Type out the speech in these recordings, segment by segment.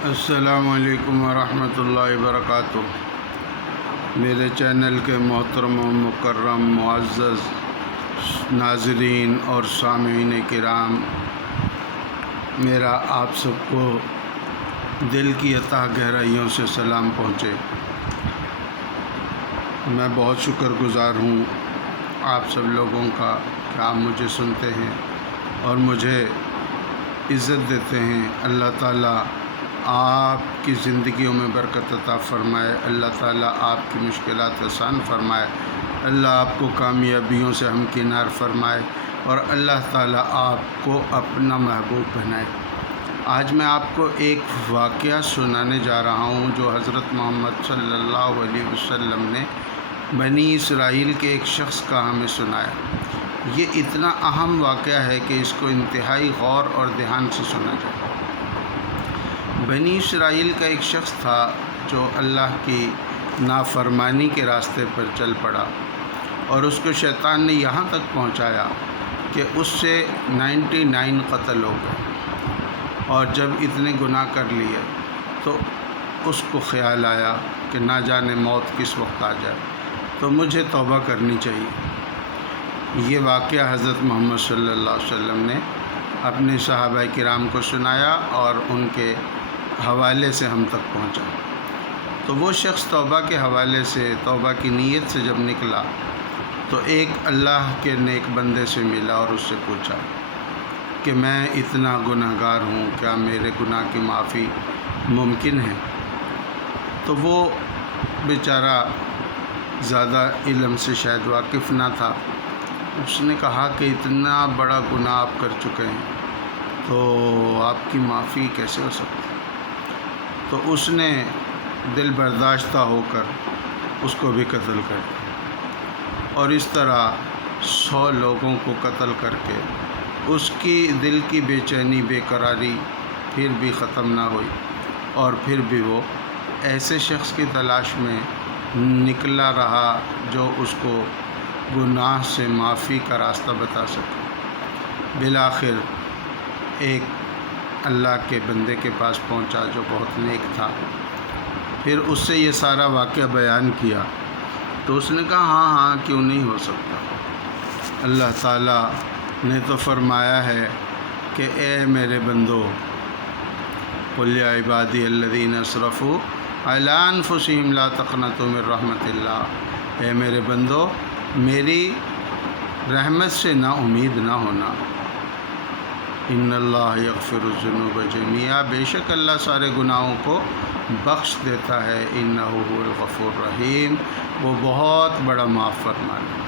السلام علیکم ورحمۃ اللہ وبرکاتہ۔ میرے چینل کے محترم و مکرم معزز ناظرین اور سامعین کرام، میرا آپ سب کو دل کی اتھاہ گہرائیوں سے سلام پہنچے۔ میں بہت شکر گزار ہوں آپ سب لوگوں کا کہ آپ مجھے سنتے ہیں اور مجھے عزت دیتے ہیں۔ اللہ تعالیٰ آپ کی زندگیوں میں برکت عطا فرمائے، اللہ تعالیٰ آپ کی مشکلات آسان فرمائے، اللہ آپ کو کامیابیوں سے ہمکنار فرمائے اور اللہ تعالیٰ آپ کو اپنا محبوب بنائے۔ آج میں آپ کو ایک واقعہ سنانے جا رہا ہوں جو حضرت محمد صلی اللہ علیہ وسلم نے بنی اسرائیل کے ایک شخص کا ہمیں سنایا۔ یہ اتنا اہم واقعہ ہے کہ اس کو انتہائی غور اور دھیان سے سنا جائے۔ بنی اسرائیل کا ایک شخص تھا جو اللہ کی نافرمانی کے راستے پر چل پڑا اور اس کو شیطان نے یہاں تک پہنچایا کہ اس سے 99 قتل ہو گئے، اور جب اتنے گناہ کر لیے تو اس کو خیال آیا کہ نہ جانے موت کس وقت آ جائے، تو مجھے توبہ کرنی چاہیے۔ یہ واقعہ حضرت محمد صلی اللہ علیہ وسلم نے اپنے صحابہ کرام کو سنایا اور ان کے حوالے سے ہم تک پہنچا۔ تو وہ شخص توبہ کے حوالے سے، توبہ کی نیت سے جب نکلا تو ایک اللہ کے نیک بندے سے ملا اور اس سے پوچھا کہ میں اتنا گناہ گار ہوں، کیا میرے گناہ کی معافی ممکن ہے؟ تو وہ بیچارہ زیادہ علم سے شاید واقف نہ تھا۔ اس نے کہا کہ اتنا بڑا گناہ آپ کر چکے ہیں تو آپ کی معافی کیسے ہو سکتی؟ تو اس نے دل برداشتہ ہو کر اس کو بھی قتل کر دیا، اور اس طرح 100 لوگوں کو قتل کر کے اس کی دل کی بے چینی، بے قراری پھر بھی ختم نہ ہوئی، اور پھر بھی وہ ایسے شخص کی تلاش میں نکلا رہا جو اس کو گناہ سے معافی کا راستہ بتا سکے۔ بالآخر ایک اللہ کے بندے کے پاس پہنچا جو بہت نیک تھا، پھر اس سے یہ سارا واقعہ بیان کیا تو اس نے کہا ہاں کیوں نہیں ہو سکتا۔ اللہ تعالیٰ نے تو فرمایا ہے کہ اے میرے بندو، قل یا عبادی الذین اسرفوا علی انفسہم لا تقنطوا من رحمت اللہ، اے میرے بندو میری رحمت سے نا امید نہ ہونا۔ ان اللہ یغفر الذنوب جميعا، بے شک اللہ سارے گناہوں کو بخش دیتا ہے۔ انہ هو الغفور الرحیم، وہ بہت بڑا معاف فرمانے۔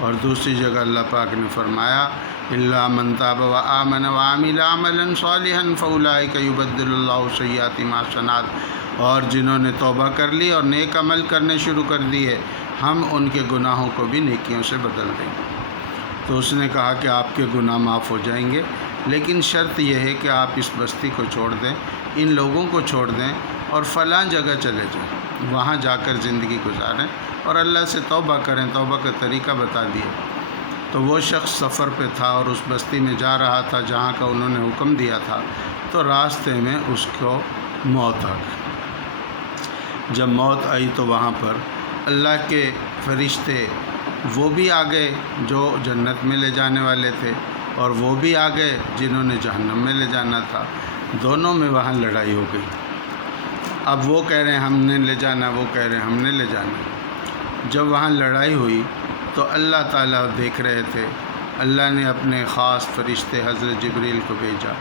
اور دوسری جگہ اللہ پاک نے فرمایا الا من تاب وآمن وعمل عملا صالحا فاولئک یبدل اللہ سیئات ما حسنات، اور جنہوں نے توبہ کر لی اور نیک عمل کرنے شروع کر دیے ہم ان کے گناہوں کو بھی نیکیوں سے بدل دیں گے۔ تو اس نے کہا کہ آپ کے گناہ معاف ہو جائیں گے، لیکن شرط یہ ہے کہ آپ اس بستی کو چھوڑ دیں، ان لوگوں کو چھوڑ دیں اور فلاں جگہ چلے جائیں، وہاں جا کر زندگی گزاریں اور اللہ سے توبہ کریں۔ توبہ کا طریقہ بتا دیا۔ تو وہ شخص سفر پہ تھا اور اس بستی میں جا رہا تھا جہاں کا انہوں نے حکم دیا تھا، تو راستے میں اس کو موت آ گئی۔ جب موت آئی تو وہاں پر اللہ کے فرشتے وہ بھی آ گئے جو جنت میں لے جانے والے تھے، اور وہ بھی آ گئے جنہوں نے جہنم میں لے جانا تھا۔ دونوں میں وہاں لڑائی ہو گئی۔ اب وہ کہہ رہے ہیں ہم نے لے جانا، وہ کہہ رہے ہیں ہم نے لے جانا۔ جب وہاں لڑائی ہوئی تو اللہ تعالیٰ دیکھ رہے تھے۔ اللہ نے اپنے خاص فرشتے حضرت جبریل کو بھیجا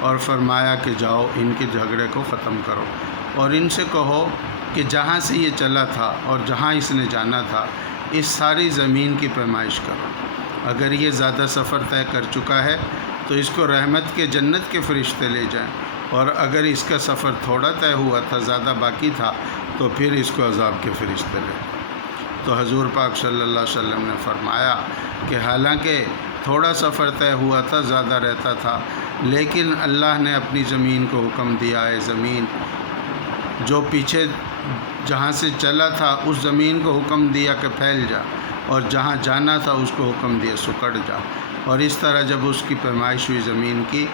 اور فرمایا کہ جاؤ ان کے جھگڑے کو ختم کرو، اور ان سے کہو کہ جہاں سے یہ چلا تھا اور جہاں اس نے جانا تھا اس ساری زمین کی پیمائش کرو۔ اگر یہ زیادہ سفر طے کر چکا ہے تو اس کو رحمت کے جنت کے فرشتے لے جائیں، اور اگر اس کا سفر تھوڑا طے ہوا تھا، زیادہ باقی تھا، تو پھر اس کو عذاب کے فرشتے لے۔ تو حضور پاک صلی اللہ علیہ وسلم نے فرمایا کہ حالانکہ تھوڑا سفر طے ہوا تھا، زیادہ رہتا تھا، لیکن اللہ نے اپنی زمین کو حکم دیا ہے، زمین جو پیچھے جہاں سے چلا تھا اس زمین کو حکم دیا کہ پھیل جا، اور جہاں جانا تھا اس کو حکم دیا سکڑ جا۔ اور اس طرح جب اس کی پیمائش ہوئی زمین کی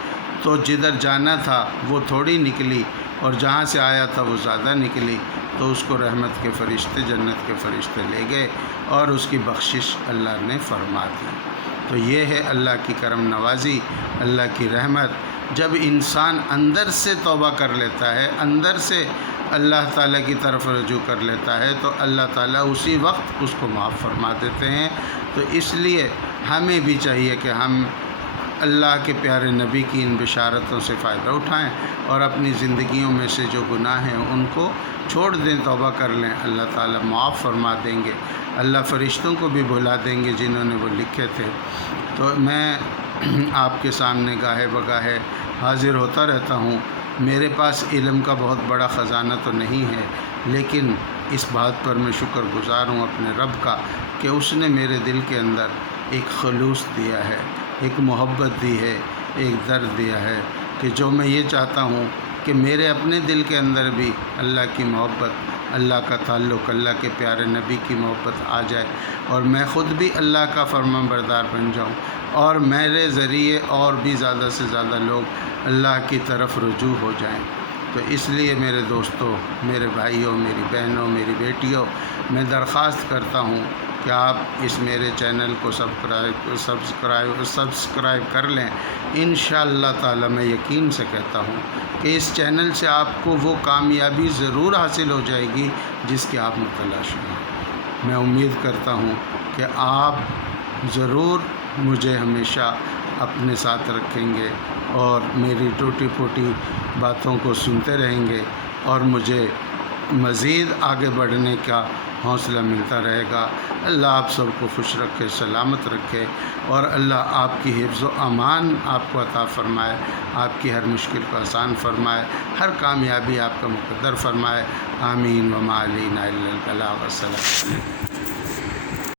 تو جدھر جانا تھا وہ تھوڑی نکلی اور جہاں سے آیا تھا وہ زیادہ نکلی، تو اس کو رحمت کے فرشتے، جنت کے فرشتے لے گئے اور اس کی بخشش اللہ نے فرما دی۔ تو یہ ہے اللہ کی کرم نوازی، اللہ کی رحمت۔ جب انسان اندر سے توبہ کر لیتا ہے، اندر سے اللہ تعالیٰ کی طرف رجوع کر لیتا ہے، تو اللہ تعالیٰ اسی وقت اس کو معاف فرما دیتے ہیں۔ تو اس لیے ہمیں بھی چاہیے کہ ہم اللہ کے پیارے نبی کی ان بشارتوں سے فائدہ اٹھائیں اور اپنی زندگیوں میں سے جو گناہ ہیں ان کو چھوڑ دیں، توبہ کر لیں، اللہ تعالیٰ معاف فرما دیں گے۔ اللہ فرشتوں کو بھی بھلا دیں گے جنہوں نے وہ لکھے تھے۔ تو میں آپ کے سامنے گاہے بگاہے حاضر ہوتا رہتا ہوں۔ میرے پاس علم کا بہت بڑا خزانہ تو نہیں ہے، لیکن اس بات پر میں شکر گزار ہوں اپنے رب کا کہ اس نے میرے دل کے اندر ایک خلوص دیا ہے، ایک محبت دی ہے، ایک درد دیا ہے کہ جو میں یہ چاہتا ہوں کہ میرے اپنے دل کے اندر بھی اللہ کی محبت، اللہ کا تعلق، اللہ کے پیارے نبی کی محبت آ جائے اور میں خود بھی اللہ کا فرمان بردار بن جاؤں اور میرے ذریعے اور بھی زیادہ سے زیادہ لوگ اللہ کی طرف رجوع ہو جائیں۔ تو اس لیے میرے دوستوں، میرے بھائیوں، میری بہنوں، میری بیٹیوں، میں درخواست کرتا ہوں کہ آپ اس میرے چینل کو سبسکرائب کر لیں۔ انشاءاللہ تعالی میں یقین سے کہتا ہوں کہ اس چینل سے آپ کو وہ کامیابی ضرور حاصل ہو جائے گی جس کی آپ متلاش ہیں۔ میں امید کرتا ہوں کہ آپ ضرور مجھے ہمیشہ اپنے ساتھ رکھیں گے اور میری ٹوٹی پھوٹی باتوں کو سنتے رہیں گے اور مجھے مزید آگے بڑھنے کا حوصلہ ملتا رہے گا۔ اللہ آپ سب کو خوش رکھے، سلامت رکھے اور اللہ آپ کی حفظ و امان آپ کو عطا فرمائے، آپ کی ہر مشکل کو آسان فرمائے، ہر کامیابی آپ کا مقدر فرمائے۔ آمین وما علینا الا البلاغ۔ السلام علیکم۔